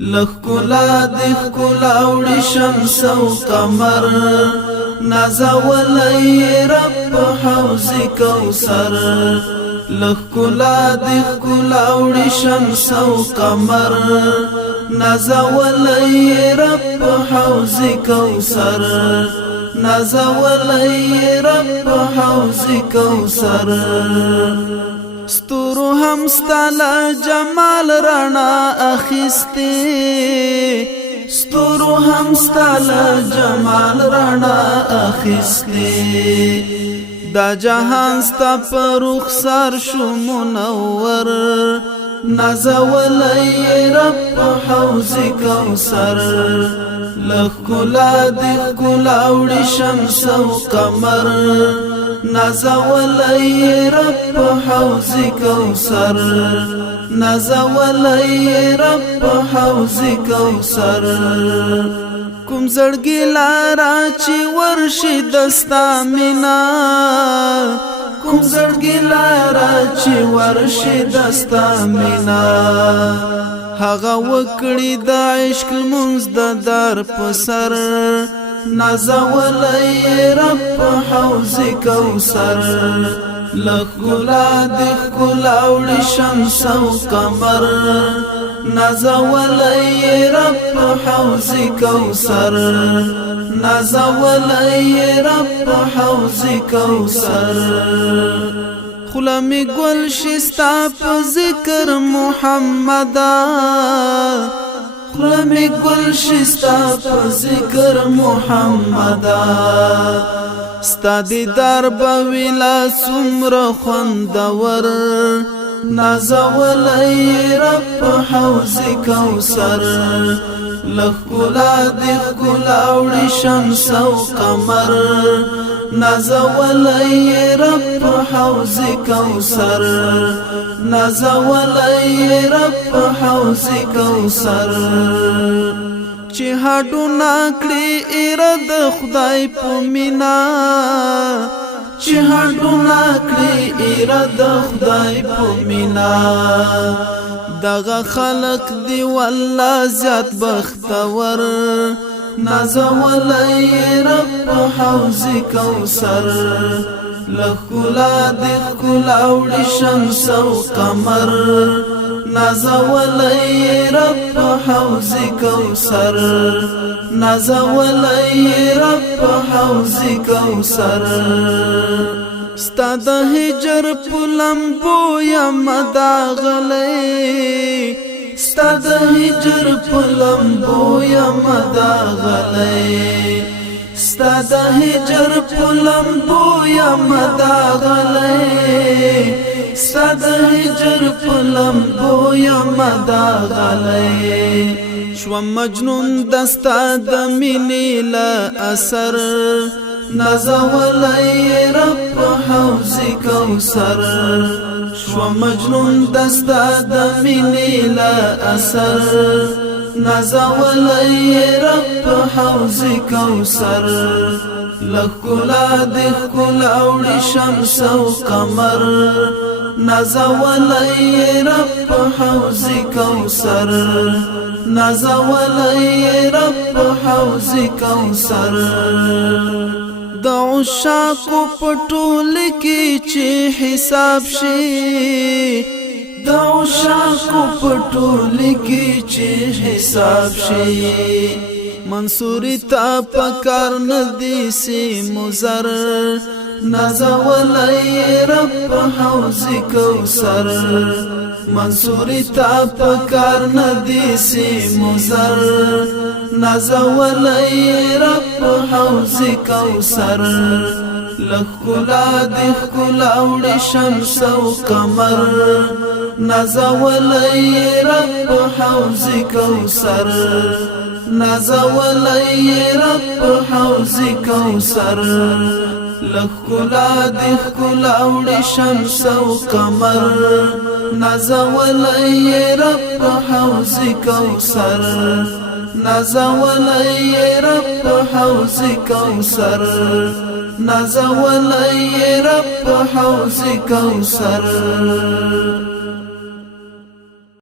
لخکلا دخکلا وړي شمس او قمر نازولی رب په حوض کوثر لخکلا دخکلا وړي شمس او قمر نازولی رب په حوض کوثر نازولی رب په حوض کوثر ستورو هم ستاله جمال رڼا اخیستی ستورو هم ستاله جمال رڼا اخیستی دا جهان ستا په رخسار شو منور نازولی رب په حوض کوثر لخکلا دخکلا وړي شمس او قمر نازولی رب په حوض کوثر نازولی رب په حوض کوثر کوم زړګي لارا چې ورشي دستا مینا کوم زړګي لارا چې ورشي دستا مینا هغه وکړي د عشق لمونځ د در په سر نازولی رب په حوض کوثر لخکلا دخکلا وړي شمس او قمر نازولی رب په حوض کوثر نازولی رب په حوض کوثر خلا می گل شستا په ذکر محمدا خلا می گل شستا په ذکر محمدا ستا دیدار بویلا څومره خوندور نازولی رب په حوض کوثر لخکلا دخکلا وړي شمس او قمر نازولی رب په حوض کوثر نازولی رب په حوض کوثر چې هډو ناکړي اراده خدای په مینا چې هډو ناکړي اراده خدای په مینا دغه خلق دی والله زیات بختور نازولی رب په حوض کوثر لخکلا دخکلا وړي شمس او قمر نازولی رب په حوض کوثر نازولی رب په حوض کوثر ستا د هجر په لمبو یم داغلی ستا د هجر په لمبو یم داغلی ستا د هجر په لمبو یم داغلی ستا د هجر په لمبو یم داغلی شوم مجنون دستا د مینې له اثر نازولی رب په حوض کوثر شوم مجنون دستا د مینې له اثر نازولی رب په حوض کوثر لخکلا دخکلا وړي شمس او قمر نازولی رب په حوض کوثر نازولی رب په حوض کوثر د عشاقو په ټوله کې چې حساب شي د عشاقو په ټوله کې چې حساب شي منصوري تا پکار ندي سي مزر نازولی رب په حوض کوثر منصوري تا پکار ندي سي مزر نازولی رب په حوض کوثر لخکلا دخکلا وړي شمس او قمر نازولی رب په حوض کوثر نازولی رب په حوض کوثر لخکلا دخکلا وړي شمس او قمر نازولی رب په حوض کوثر نازولی رب په حوض کوثر نازولی رب په حوض کوثر